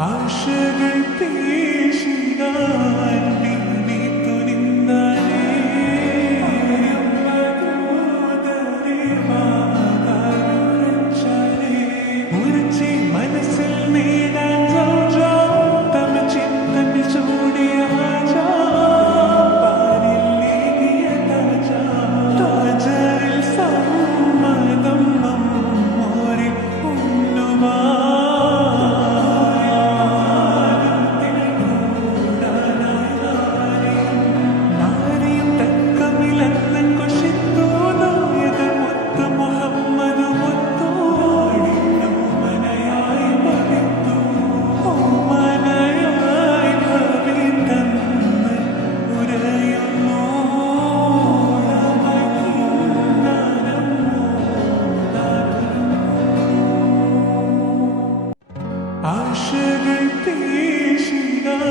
ആശകൾ പേശിനാൻ നീ തുനിന്നാലേ ഉറച്ചി മനസ്സിൽ നേടാൻ തമ ചിന്തം ചൂടിയ താജറിൽ സമ്മതം നമ്മോരിൽ ഉണ്ണുവാ ആശകൾ പേശിനാൻ